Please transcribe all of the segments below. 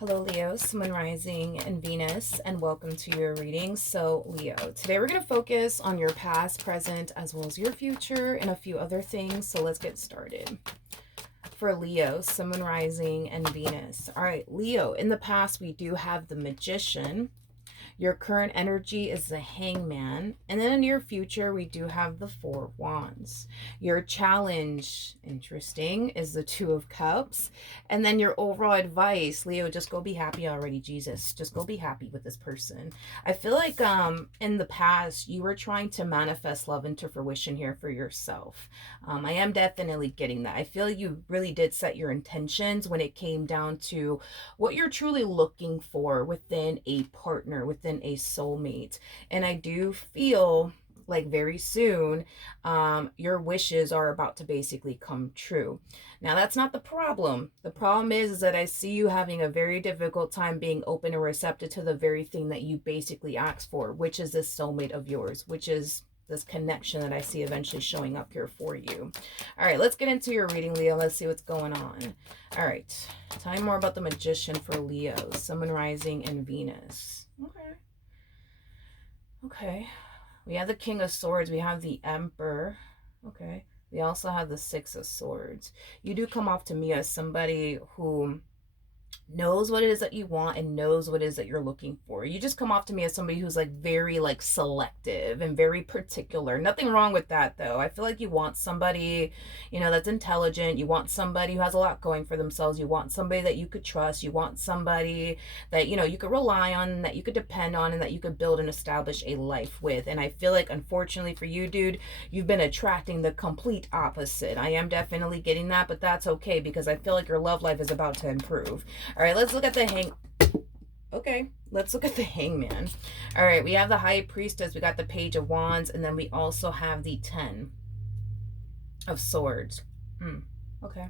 Hello, Leo, Sun Rising, and Venus, and welcome to your reading. So, Leo, today we're going to focus on your past, present, as well as your future, and a few other things. So, let's get started. For Leo, Sun Rising, and Venus. All right, Leo, in the past, we do have the Magician. Your current energy is the Hangman. And then in your future, we do have the Four Wands. Your challenge, interesting, is the Two of Cups. And then your overall advice, Leo, just go be happy already, Jesus. Just go be happy with this person. I feel like in the past, you were trying to manifest love into fruition here for yourself. I am definitely getting that. I feel you really did set your intentions when it came down to what you're truly looking for within a partner, within a soulmate. And I do feel like very soon your wishes are about to basically come true. Now that's not the problem. The problem is that I see you having a very difficult time being open and receptive to the very thing that you basically asked for, which is this soulmate of yours, which is this connection that I see eventually showing up here for you. All right, let's get into your reading, Leo. Let's see what's going on. All right, tell me more about the Magician for Leo, Sun, Rising, and Venus. Okay. We have the King of Swords. We have the Emperor. Okay. We also have the Six of Swords. You do come off to me as somebody who knows what it is that you want and knows what it is that you're looking for. You just come off to me as somebody who's like very like selective and very particular. Nothing wrong with that though. I feel like you want somebody, you know, that's intelligent. You want somebody who has a lot going for themselves. You want somebody that you could trust. You want somebody that, you know, you could rely on, that you could depend on, and that you could build and establish a life with. And I feel like unfortunately for you, dude, you've been attracting the complete opposite. I am definitely getting that, but that's okay because I feel like your love life is about to improve. All right, let's look at the let's look at the Hangman. All right, we have the High Priestess, we got the Page of Wands, and then we also have the Ten of Swords. Okay.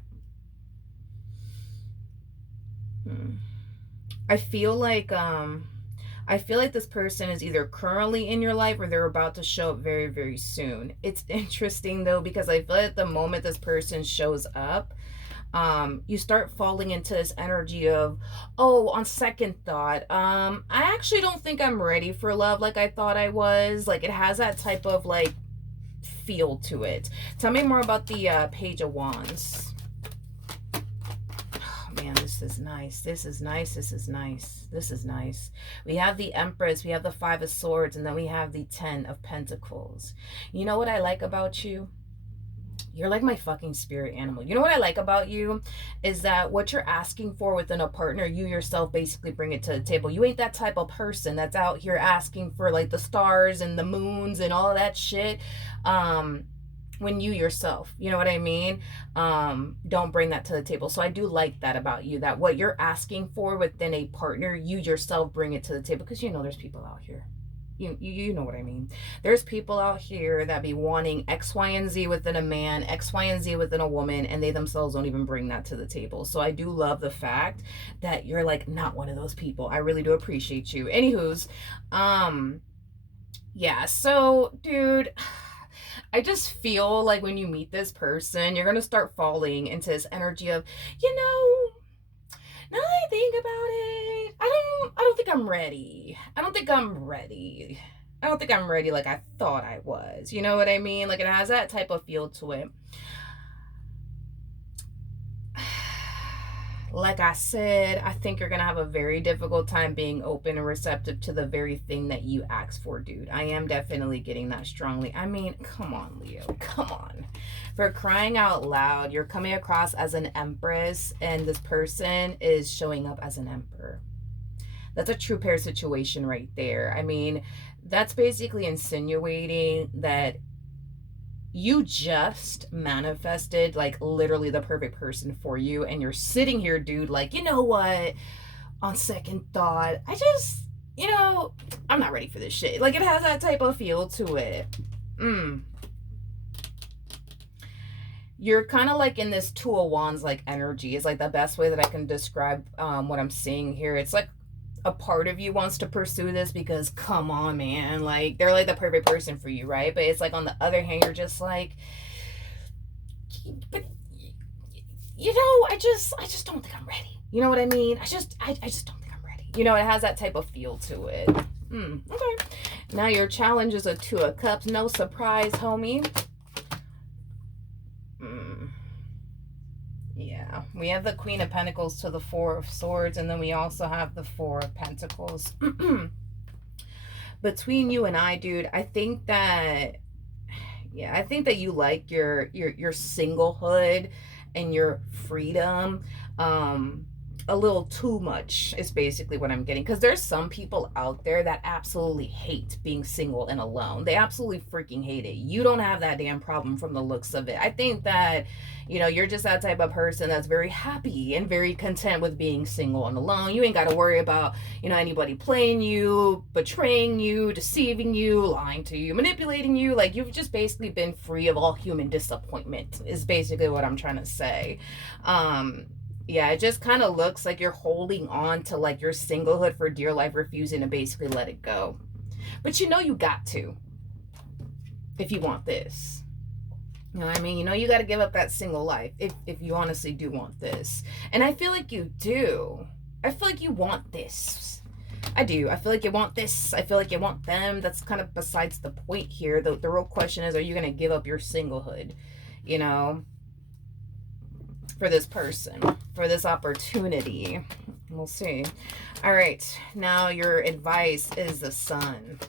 I feel like this person is either currently in your life or they're about to show up very, very soon. It's interesting though, because I feel like the moment this person shows up, you start falling into this energy of, oh, on second thought, I actually don't think I'm ready for love like I thought I was. Like it has that type of like feel to it. Tell me more about the Page of Wands. Oh man, this is nice. This is nice. This is nice. This is nice. We have the Empress, we have the Five of Swords, and then we have the Ten of Pentacles. You know what I like about you? You're like my fucking spirit animal. You know what I like about you is that what you're asking for within a partner, you yourself basically bring it to the table. You ain't that type of person that's out here asking for like the stars and the moons and all of that shit. When you yourself, you know what I mean, don't bring that to the table. So I do like that about you, that what you're asking for within a partner, you yourself bring it to the table, because you know there's people out here. You know what I mean. There's people out here that be wanting X, Y, and Z within a man, X, Y, and Z within a woman, and they themselves don't even bring that to the table. So I do love the fact that you're like not one of those people. I really do appreciate you. Anywho's, yeah, so dude, I just feel like when you meet this person, you're gonna start falling into this energy of, you know, now that I think about it, I don't think I'm ready. I don't think I'm ready. I don't think I'm ready like I thought I was. You know what I mean? Like it has that type of feel to it. Like I said, I think you're going to have a very difficult time being open and receptive to the very thing that you asked for, dude. I am definitely getting that strongly. I mean, come on, Leo. Come on. For crying out loud, you're coming across as an Empress, and this person is showing up as an Emperor. That's a true pair situation right there. I mean, that's basically insinuating that you just manifested like literally the perfect person for you, and you're sitting here, dude, like, you know what, on second thought, I just, you know, I'm not ready for this shit. Like it has that type of feel to it. You're kind of like in this Two of Wands like energy is like the best way that I can describe what I'm seeing here. It's like a part of you wants to pursue this because, come on, man, like they're like the perfect person for you, right? But it's like on the other hand, you're just like, but you know, I just don't think I'm ready. You know what I mean? I just don't think I'm ready. You know, it has that type of feel to it. Okay. Now your challenge is a Two of Cups. No surprise, homie. Yeah. We have the Queen of Pentacles to the Four of Swords, and then we also have the Four of Pentacles. Between you and I, dude, I think that I think that you like your singlehood and your freedom a little too much is basically what I'm getting, because there's some people out there that absolutely hate being single and alone. They absolutely freaking hate it. You don't have that damn problem from the looks of it. I think that you're just that type of person that's very happy and very content with being single and alone. You ain't got to worry about anybody playing you, betraying you, deceiving you, lying to you, manipulating you. Like, you've just basically been free of all human disappointment is basically what I'm trying to say. Yeah, it just kind of looks like you're holding on to like your singlehood for dear life, refusing to basically let it go. But you got to, if you want this. You know what I mean? You got to give up that single life if you honestly do want this. And I feel like you do. I feel like you want this. I do. I feel like you want this. I feel like you want them. That's kind of besides the point here. The real question is, are you going to give up your singlehood? For this person, for this opportunity. We'll see. All right, now your advice is the Sun.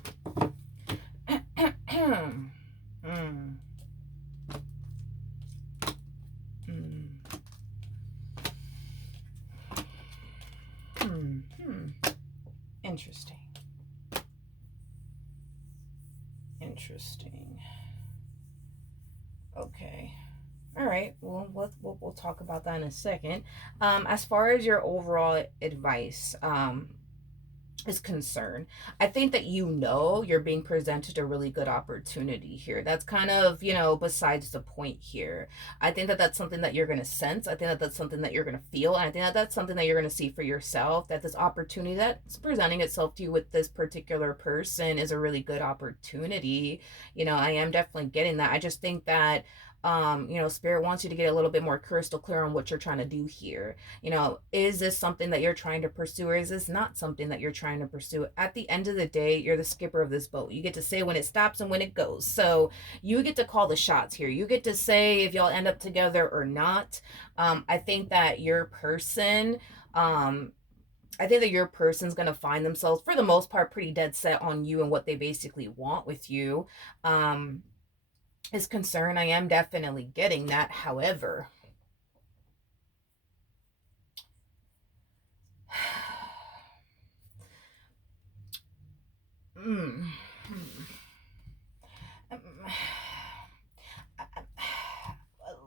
Interesting. Interesting. Okay. All right. Well, we'll talk about that in a second. As far as your overall advice is concerned, I think that you're being presented a really good opportunity here. That's kind of besides the point here. I think that that's something that you're going to sense. I think that that's something that you're going to feel, and I think that that's something that you're going to see for yourself. That this opportunity that's presenting itself to you with this particular person is a really good opportunity. I am definitely getting that. I just think that Spirit wants you to get a little bit more crystal clear on what you're trying to do here. Is this something that you're trying to pursue, or is this not something that you're trying to pursue? At the end of the day, you're the skipper of this boat. You get to say when it stops and when it goes. So you get to call the shots here. You get to say if y'all end up together or not. I think that your person's going to find themselves, for the most part, pretty dead set on you and what they basically want with you. Is concerned. I am definitely getting that. However,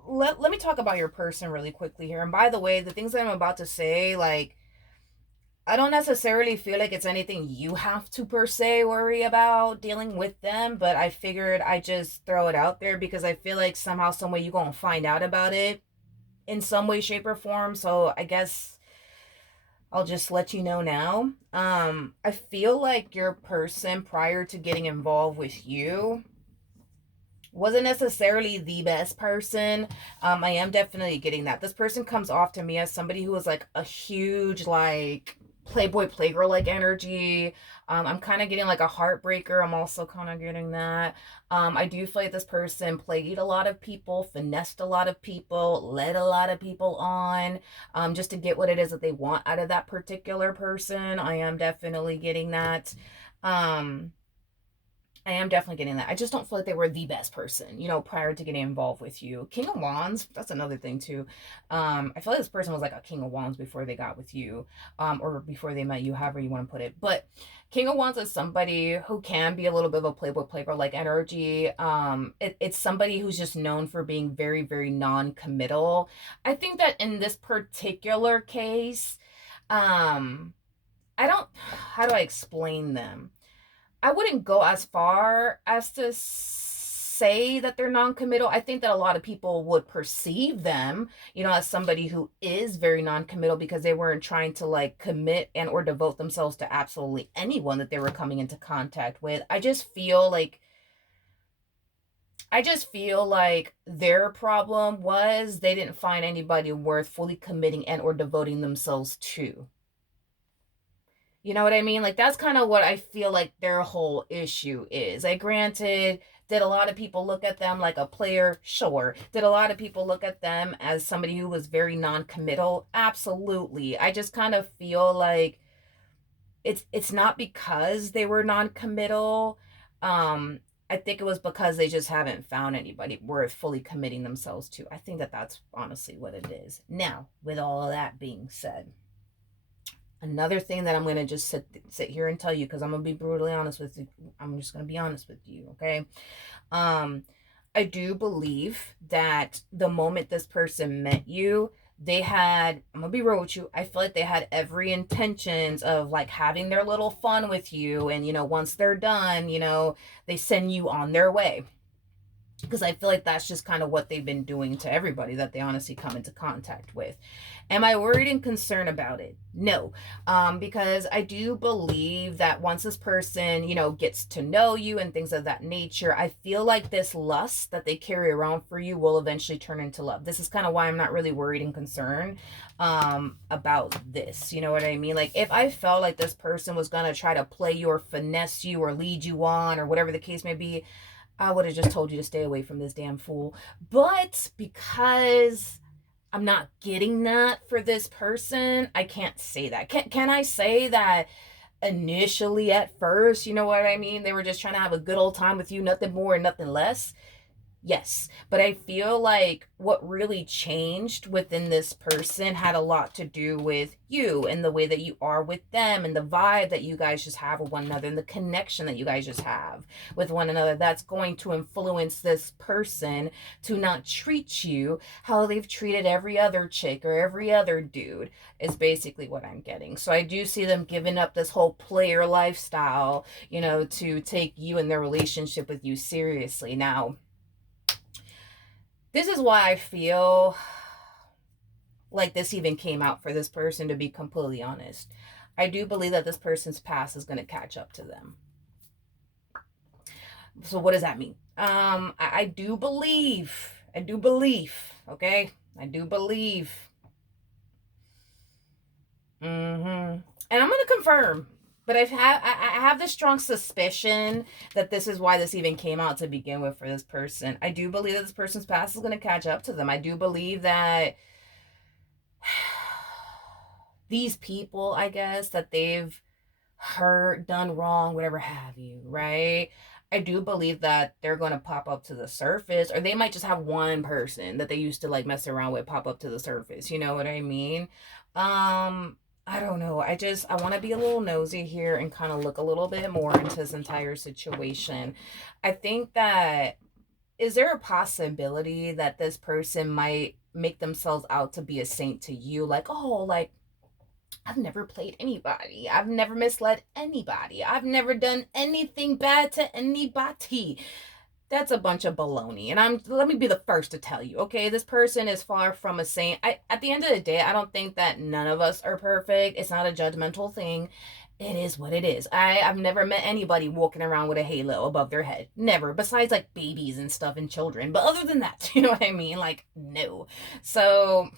let me talk about your person really quickly here. And by the way, the things that I'm about to say, like, I don't necessarily feel like it's anything you have to per se worry about dealing with them, but I figured I just throw it out there because I feel like somehow, some way you're going to find out about it in some way, shape, or form. So I guess I'll just let you know now. I feel like your person, prior to getting involved with you, wasn't necessarily the best person. I am definitely getting that. This person comes off to me as somebody who was like a huge, like, playboy playgirl like energy. I'm kind of getting like a heartbreaker. I'm also kind of getting that. I do feel like this person played a lot of people, finessed a lot of people, led a lot of people on, just to get what it is that they want out of that particular person. I am definitely getting that. I am definitely getting that. I just don't feel like they were the best person, prior to getting involved with you. King of Wands, that's another thing too. I feel like this person was like a King of Wands before they got with you, or before they met you, however you want to put it. But King of Wands is somebody who can be a little bit of a playboy playgirl like energy. It's somebody who's just known for being very, very non-committal. I think that in this particular case, how do I explain them? I wouldn't go as far as to say that they're non-committal. I think that a lot of people would perceive them, as somebody who is very non-committal because they weren't trying to like commit and or devote themselves to absolutely anyone that they were coming into contact with. I just feel like I just feel like their problem was they didn't find anybody worth fully committing and or devoting themselves to. You know what I mean? Like that's kind of what I feel like their whole issue is. Like granted, did a lot of people look at them like a player? Sure. Did a lot of people look at them as somebody who was very non-committal? Absolutely. I just kind of feel like it's not because they were non-committal. Um I think it was because they just haven't found anybody worth fully committing themselves to. I think that that's honestly what it is. Now, with all of that being said, another thing that I'm going to just sit here and tell you, because I'm going to be brutally honest with you. I'm just going to be honest with you, okay? Um, I do believe that the moment this person met you, they had, I'm going to be real with you, I feel like they had every intentions of like having their little fun with you. And, once they're done, they send you on their way, because I feel like that's just kind of what they've been doing to everybody that they honestly come into contact with. Am I worried and concerned about it? No, because I do believe that once this person, gets to know you and things of that nature, I feel like this lust that they carry around for you will eventually turn into love. This is kind of why I'm not really worried and concerned about this. You know what I mean? Like if I felt like this person was gonna try to play you or finesse you or lead you on or whatever the case may be, I would have just told you to stay away from this damn fool. But because I'm not getting that for this person, I can't say that. Can I say that initially at first, you know what I mean? They were just trying to have a good old time with you, nothing more and nothing less? Yes, but I feel like what really changed within this person had a lot to do with you and the way that you are with them and the vibe that you guys just have with one another and the connection that you guys just have with one another. That's going to influence this person to not treat you how they've treated every other chick or every other dude, is basically what I'm getting. So I do see them giving up this whole player lifestyle, to take you and their relationship with you seriously. Now, this is why I feel like this even came out for this person, to be completely honest. I do believe that this person's past is going to catch up to them. So what does that mean? I do believe, okay? I do believe. And I'm going to confirm, but I have this strong suspicion that this is why this even came out to begin with for this person. I do believe that this person's past is going to catch up to them. I do believe that these people, I guess, that they've hurt, done wrong, whatever have you, right? I do believe that they're going to pop up to the surface, or they might just have one person that they used to like mess around with pop up to the surface. You know what I mean? I don't know. I want to be a little nosy here and kind of look a little bit more into this entire situation. I think that, is there a possibility that this person might make themselves out to be a saint to you? Like, oh, like, I've never played anybody. I've never misled anybody. I've never done anything bad to anybody. That's a bunch of baloney. And let me be the first to tell you, okay, this person is far from a saint. At the end of the day, I don't think that none of us are perfect. It's not a judgmental thing. It is what it is. I've never met anybody walking around with a halo above their head. Never. Besides like babies and stuff and children. But other than that, you know what I mean? Like, no. So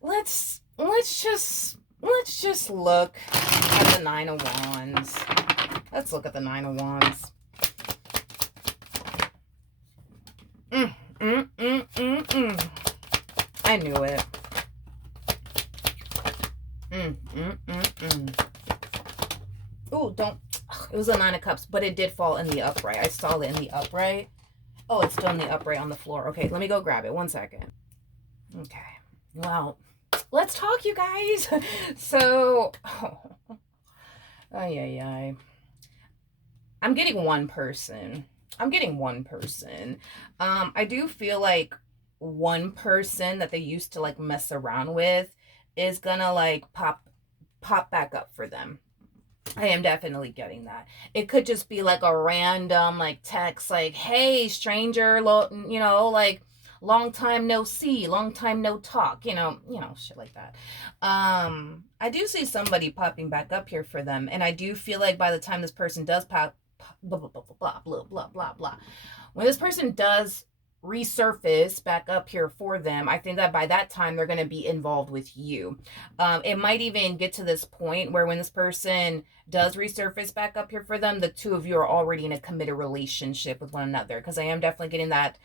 let's just look at the Nine of Wands. Let's look at the Nine of Wands. I knew it. Oh, don't. It was a Nine of Cups, but it did fall in the upright. I saw it in the upright. Oh, it's still in the upright on the floor. Okay, let me go grab it. 1 second. Okay. Well, let's talk, you guys. So, I'm getting one person. I do feel like one person that they used to like mess around with is gonna like pop back up for them. I am definitely getting that. It could just be like a random like text, like, "Hey, stranger, like long time no see, long time no talk," shit like that. I do see somebody popping back up here for them, and I do feel like by the time this person does pop blah, blah, blah, blah, blah, blah, blah, blah. When this person does resurface back up here for them, I think that by that time they're going to be involved with you. It might even get to this point where when this person does resurface back up here for them, the two of you are already in a committed relationship with one another, because I am definitely getting that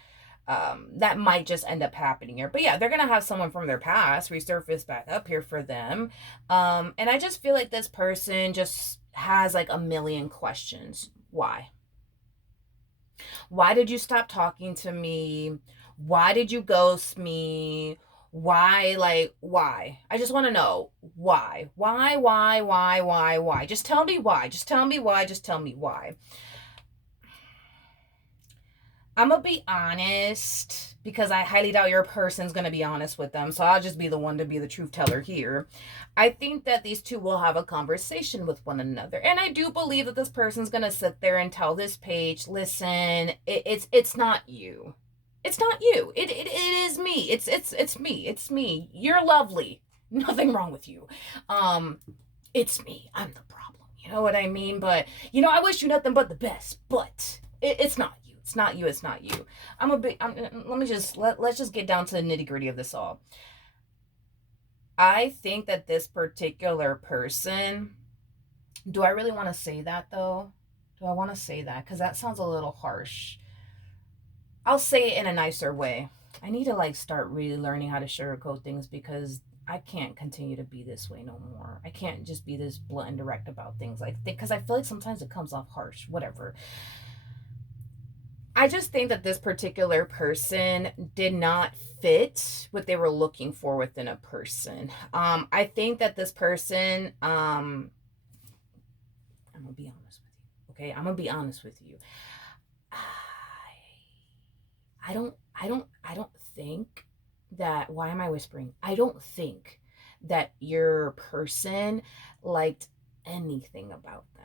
that might just end up happening here. But yeah, they're gonna have someone from their past resurface back up here for them. And I just feel like this person just has like a million questions. Why? Why did you stop talking to me? Why did you ghost me? Why, like, why? I just want to know why. Why? Just tell me why. Just tell me why. Just tell me why. I'm going to be honest because I highly doubt your person's going to be honest with them. So I'll just be the one to be the truth teller here. I think that these two will have a conversation with one another. And I do believe that this person's going to sit there and tell this page, listen, it's not you. It's not you. It is me. It's me. It's me. You're lovely. Nothing wrong with you. It's me. I'm the problem. You know what I mean? But, I wish you nothing but the best. But it's not you. It's not you. It's not you. Let's just get down to the nitty gritty of this all. I think that this particular person, do I really want to say that though? Do I want to say that? Because that sounds a little harsh. I'll say it in a nicer way. I need to start really learning how to sugarcoat things, because I can't continue to be this way no more. I can't just be this blunt and direct about things because I feel like sometimes it comes off harsh, whatever. I just think that this particular person did not fit what they were looking for within a person. I think that this person, I'm gonna be honest with you. Okay, I'm gonna be honest with you. I don't think that, why am I whispering? I don't think that your person liked anything about them.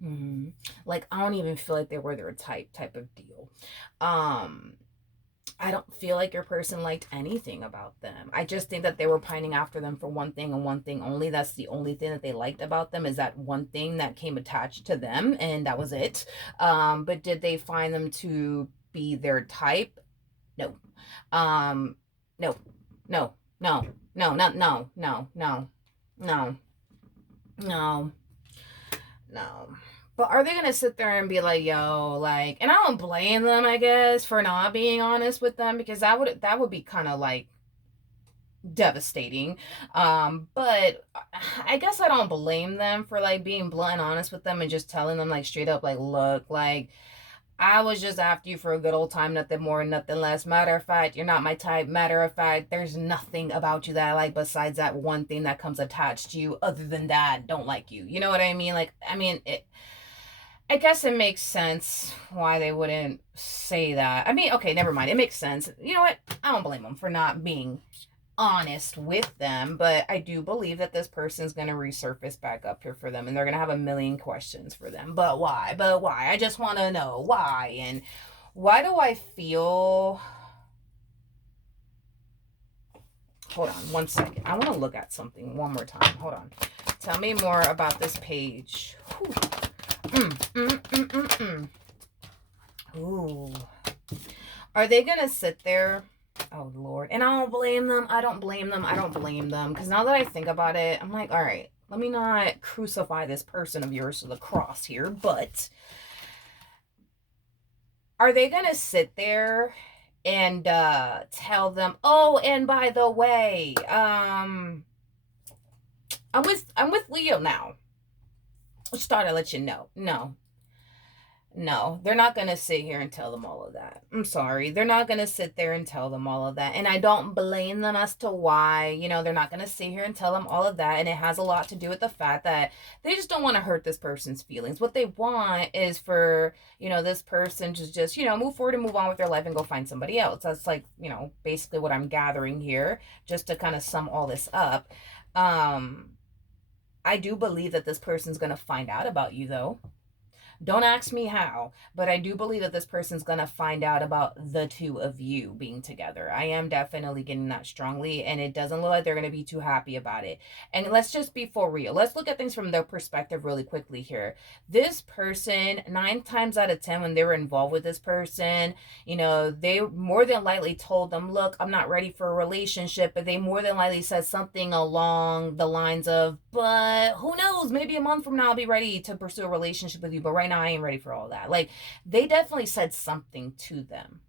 I don't even feel like they were their type of deal. I don't feel like your person liked anything about them. I just think that they were pining after them for one thing and one thing only. That's the only thing that they liked about them, is that one thing that came attached to them, and that was it. But did they find them to be their type? No. No. But are they gonna sit there and be like, yo, and I don't blame them, I guess, for not being honest with them, because that would be kind of devastating. But I guess I don't blame them for being blunt and honest with them and just telling them straight up, look, I was just after you for a good old time, nothing more, nothing less. Matter of fact, you're not my type. Matter of fact, there's nothing about you that I like besides that one thing that comes attached to you. Other than that, don't like you. You know what I mean? I guess it makes sense why they wouldn't say that. Okay, never mind. It makes sense. You know what? I don't blame them for not being honest with them, but I do believe that this person's going to resurface back up here for them, and they're going to have a million questions for them. But why? I just want to know why. And why do I feel... Hold on one second. I want to look at something one more time. Hold on. Tell me more about this page. Ooh. Are they going to sit there? Oh, Lord. And I don't blame them. I don't blame them. Because now that I think about it, I'm like, all right, let me not crucify this person of yours to the cross here. But are they going to sit there and tell them, oh, and by the way, I'm with Leo now. Just thought I'd let you know. No, they're not going to sit here and tell them all of that. I'm sorry. They're not going to sit there and tell them all of that. And I don't blame them as to why. They're not going to sit here and tell them all of that. And it has a lot to do with the fact that they just don't want to hurt this person's feelings. What they want is for, this person to just, move forward and move on with their life and go find somebody else. That's basically what I'm gathering here, just to kind of sum all this up. I do believe that this person's going to find out about you, though. Don't ask me how, but I do believe that this person's going to find out about the two of you being together. I am definitely getting that strongly, and it doesn't look like they're going to be too happy about it. And let's just be for real. Let's look at things from their perspective really quickly here. This person, 9 times out of 10, when they were involved with this person, you know, they more than likely told them, look, I'm not ready for a relationship, but they more than likely said something along the lines of, but who knows, maybe a month from now I'll be ready to pursue a relationship with you, but right now I ain't ready for all that. Like, they definitely said something to them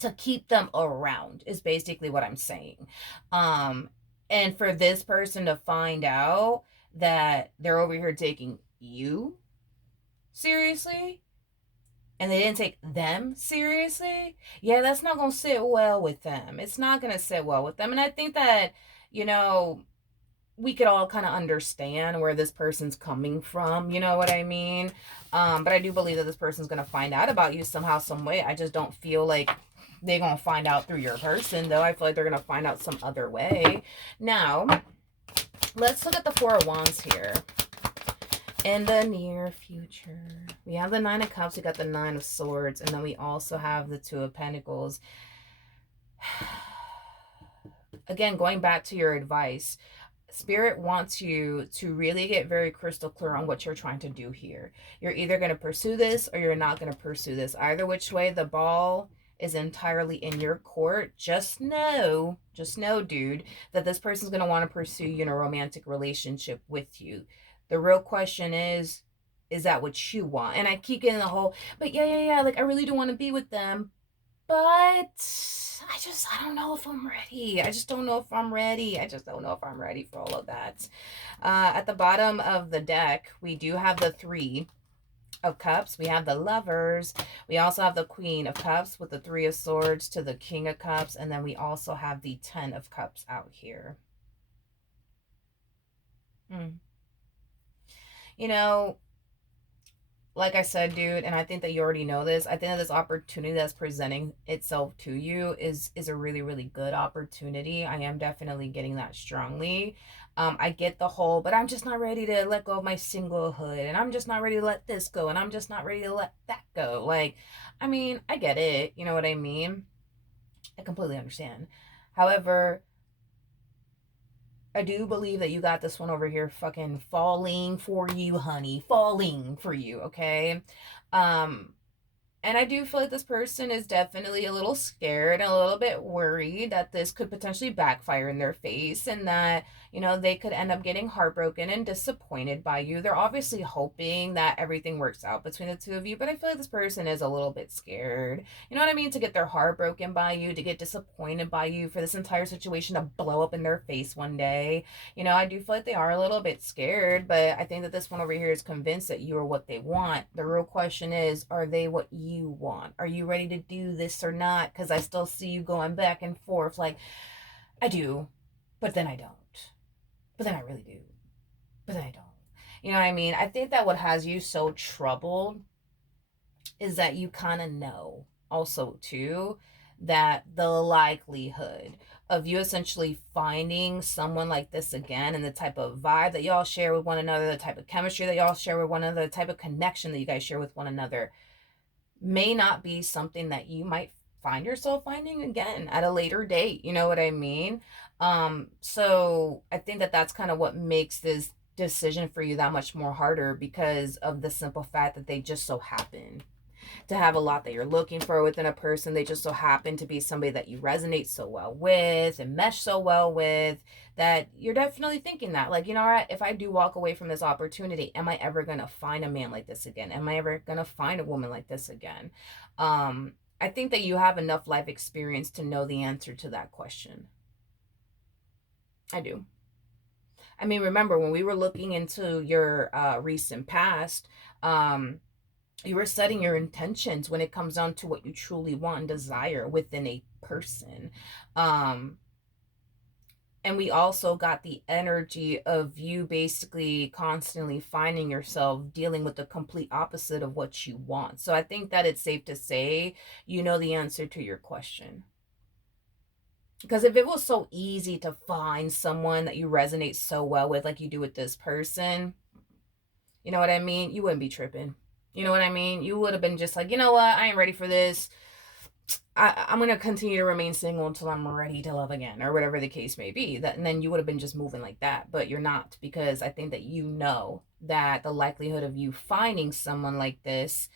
to keep them around, is basically what I'm saying. And for this person to find out that they're over here taking you seriously and they didn't take them seriously, yeah, that's not going to sit well with them. It's not going to sit well with them. And I think that, you know, we could all kind of understand where this person's coming from, you know what I mean? But I do believe that this person's going to find out about you somehow, some way. I just don't feel like they're going to find out through your person, though. I feel like they're going to find out some other way. Now, let's look at the Four of Wands here. In the near future, we have the Nine of Cups, we got the Nine of Swords, and then we also have the Two of Pentacles. Again, going back to your advice, Spirit wants you to really get very crystal clear on what you're trying to do here. You're either going to pursue this or you're not going to pursue this. Either which way, the ball is entirely in your court. Just know, dude, that this person's going to want to pursue you in a romantic relationship with you. The real question is that what you want? And I keep getting the whole, but yeah, like I really do want to be with them, but I don't know if I'm ready. I just don't know if I'm ready. I just don't know if I'm ready for all of that. At the bottom of the deck, we do have the Three of Cups. We have the Lovers. We also have the Queen of Cups with the Three of Swords to the King of Cups. And then we also have the 10 of Cups out here. You know, like I said, dude, and I think that you already know this, I think that this opportunity that's presenting itself to you is a really, really good opportunity. I am definitely getting that strongly. I get the whole, but I'm just not ready to let go of my singlehood, and I'm just not ready to let this go, and I'm just not ready to let that go. Like, I mean, I get it. You know what I mean? I completely understand. However, I do believe that you got this one over here fucking falling for you, honey. Falling for you, okay? And I do feel like this person is definitely a little scared and a little bit worried that this could potentially backfire in their face and that, you know, they could end up getting heartbroken and disappointed by you. They're obviously hoping that everything works out between the two of you, but I feel like this person is a little bit scared. You know what I mean? To get their heart broken by you, to get disappointed by you, for this entire situation to blow up in their face one day. You know, I do feel like they are a little bit scared, but I think that this one over here is convinced that you are what they want. The real question is, are they what you want? Are you ready to do this or not? Because I still see you going back and forth like, I do, but then I don't. But then I really do. But then I don't. You know what I mean? I think that what has you so troubled is that you kind of know also too that the likelihood of you essentially finding someone like this again and the type of vibe that y'all share with one another, the type of chemistry that y'all share with one another, the type of connection that you guys share with one another may not be something that you might find yourself finding again at a later date. You know what I mean? So I think that that's kind of what makes this decision for you that much more harder, because of the simple fact that they just so happen to have a lot that you're looking for within a person. They just so happen to be somebody that you resonate so well with and mesh so well with, that you're definitely thinking that, like, you know what, if I do walk away from this opportunity, am I ever going to find a man like this again? Am I ever going to find a woman like this again? I think that you have enough life experience to know the answer to that question. I do. I mean, remember when we were looking into your recent past, you were setting your intentions when it comes down to what you truly want and desire within a person. And we also got the energy of you basically constantly finding yourself dealing with the complete opposite of what you want. So I think that it's safe to say you know the answer to your question. Because if it was so easy to find someone that you resonate so well with, like you do with this person, you know what I mean? You wouldn't be tripping. You know what I mean? You would have been just like, you know what? I ain't ready for this. I'm gonna continue to remain single until I'm ready to love again, or whatever the case may be. That, and then you would have been just moving like that, but you're not, because I think that you know that the likelihood of you finding someone like this,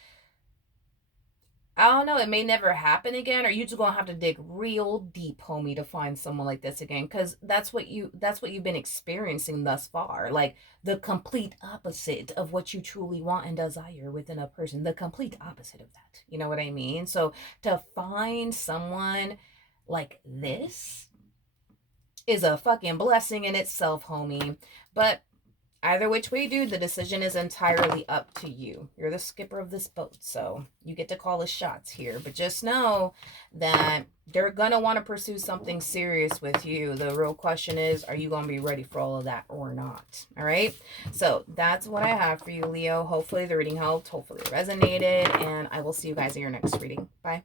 I don't know, it may never happen again, or you just gonna have to dig real deep, homie, to find someone like this again. Cause that's what you've been experiencing thus far. Like the complete opposite of what you truly want and desire within a person. The complete opposite of that. You know what I mean? So to find someone like this is a fucking blessing in itself, homie. But either which way, dude, the decision is entirely up to you. You're the skipper of this boat, so you get to call the shots here. But just know that they're gonna want to pursue something serious with you. The real question is, are you gonna be ready for all of that or not? All right. So that's what I have for you, Leo. Hopefully the reading helped. Hopefully it resonated, and I will see you guys in your next reading. Bye.